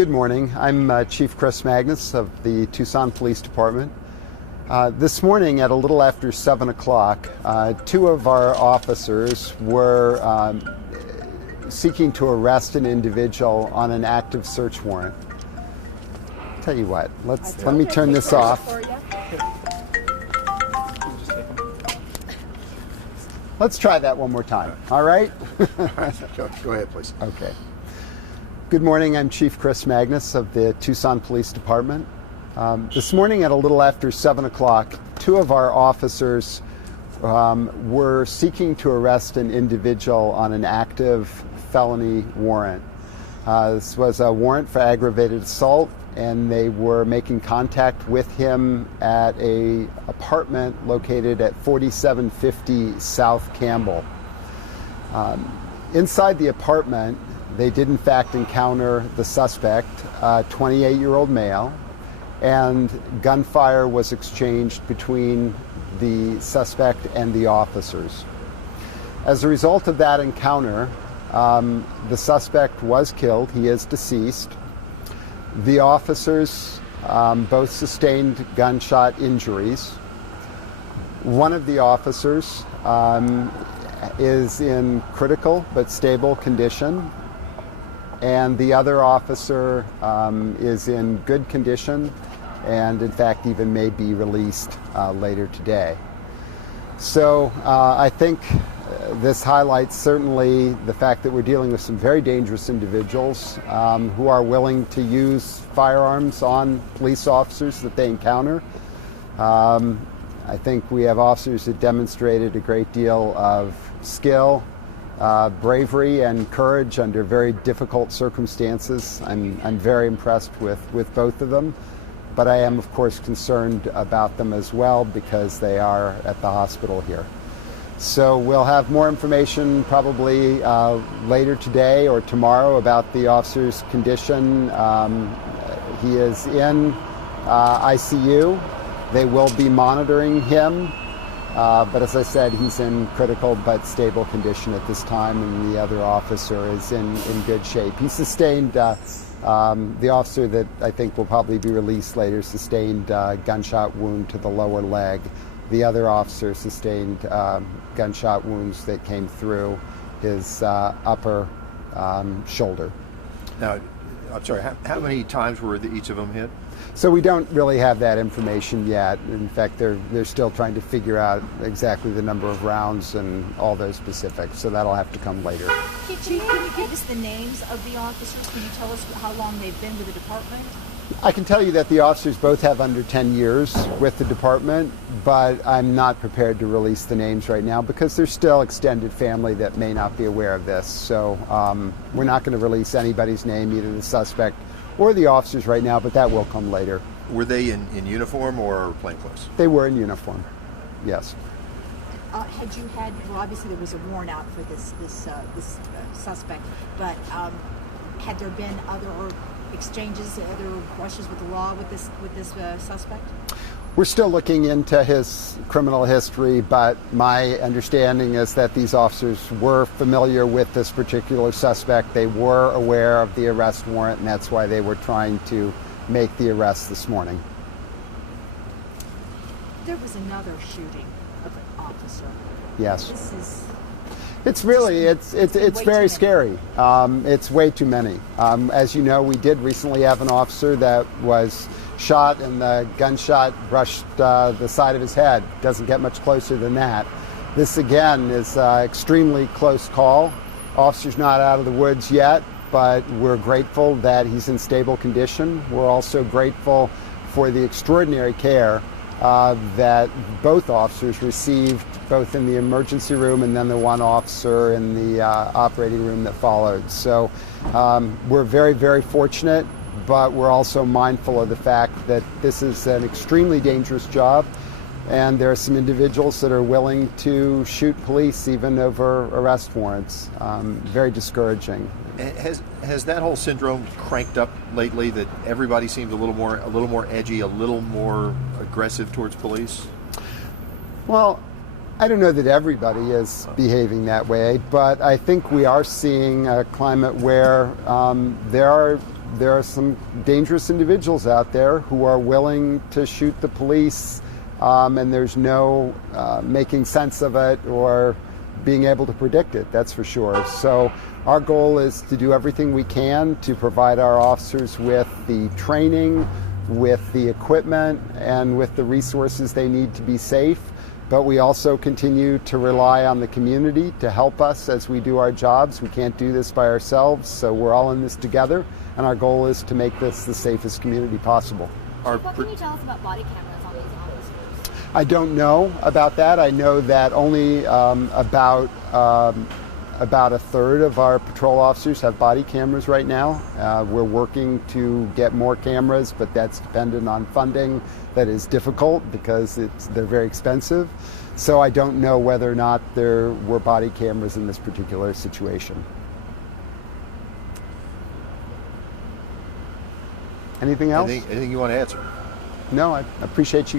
Good morning. I'm Chief Chris Magnus of the Tucson Police Department. This morning at a little after 7 o'clock, two of our officers were seeking to arrest an individual on an active search warrant. Tell you what, let me turn this off. Let's try that one more time, all right? Go ahead, please. Okay. Good morning, I'm Chief Chris Magnus of the Tucson Police Department. This morning at a little after 7 o'clock, two of our officers were seeking to arrest an individual on an active felony warrant. This was a warrant for aggravated assault, and they were making contact with him at an apartment located at 4750 South Campbell. Inside the apartment, they did in fact encounter the suspect, a 28-year-old male, and gunfire was exchanged between the suspect and the officers. As a result of that encounter, the suspect was killed. He is deceased. The officers both sustained gunshot injuries. One of the officers is in critical but stable condition, and the other officer is in good condition and in fact even may be released later today. So I think this highlights certainly the fact that we're dealing with some very dangerous individuals who are willing to use firearms on police officers that they encounter. I think we have officers that demonstrated a great deal of skill, bravery and courage under very difficult circumstances. I'm very impressed with both of them, but I am of course concerned about them as well because they are at the hospital here. So we'll have more information probably later today or tomorrow about the officer's condition. He is in ICU. They will be monitoring him. But as I said, he's in critical but stable condition at this time, and the other officer is in good shape. He sustained, the officer that I think will probably be released later, sustained a gunshot wound to the lower leg. The other officer sustained gunshot wounds that came through his upper shoulder. Now, I'm sorry, how many times were each of them hit? So we don't really have that information yet. In fact, they're still trying to figure out exactly the number of rounds and all those specifics, so that'll have to come later. Chief, can you give us the names of the officers? Can you tell us how long they've been with the department? I can tell you that the officers both have under 10 years with the department, but I'm not prepared to release the names right now because there's still extended family that may not be aware of this. So we're not going to release anybody's name, either the suspect or the officers right now, but that will come later. Were they in uniform or plainclothes? They were in uniform, yes. Had you had, well, obviously there was a warrant out for this suspect, but had there been other exchanges, other brushes with the law with this suspect? We're still looking into his criminal history, but my understanding is that these officers were familiar with this particular suspect. They were aware of the arrest warrant, and that's why they were trying to make the arrest this morning. There was another shooting of an officer. Yes. It's very scary. It's way too many. As you know, we did recently have an officer that was shot and the gunshot brushed the side of his head. Doesn't get much closer than that. This again is an extremely close call. Officer's not out of the woods yet, but we're grateful that he's in stable condition. We're also grateful for the extraordinary care that both officers received, both in the emergency room and then the one officer in the operating room that followed. So we're very, very fortunate, but we're also mindful of the fact that this is an extremely dangerous job, and there are some individuals that are willing to shoot police even over arrest warrants. Very discouraging. Has that whole syndrome cranked up lately, that everybody seems a little more edgy, a little more aggressive towards police? Well, I don't know that everybody is behaving that way, but I think we are seeing a climate where there are some dangerous individuals out there who are willing to shoot the police, and there's no making sense of it or being able to predict it, that's for sure. So our goal is to do everything we can to provide our officers with the training, with the equipment, and with the resources they need to be safe. But we also continue to rely on the community to help us as we do our jobs. We can't do this by ourselves, so we're all in this together, and our goal is to make this the safest community possible. What can you tell us about body cameras on these officers? I don't know about that. I know that only about a third of our patrol officers have body cameras right now. We're working to get more cameras, but that's dependent on funding. That is difficult because they're very expensive. So I don't know whether or not there were body cameras in this particular situation. Anything else? Anything you want to answer? No, I appreciate you guys.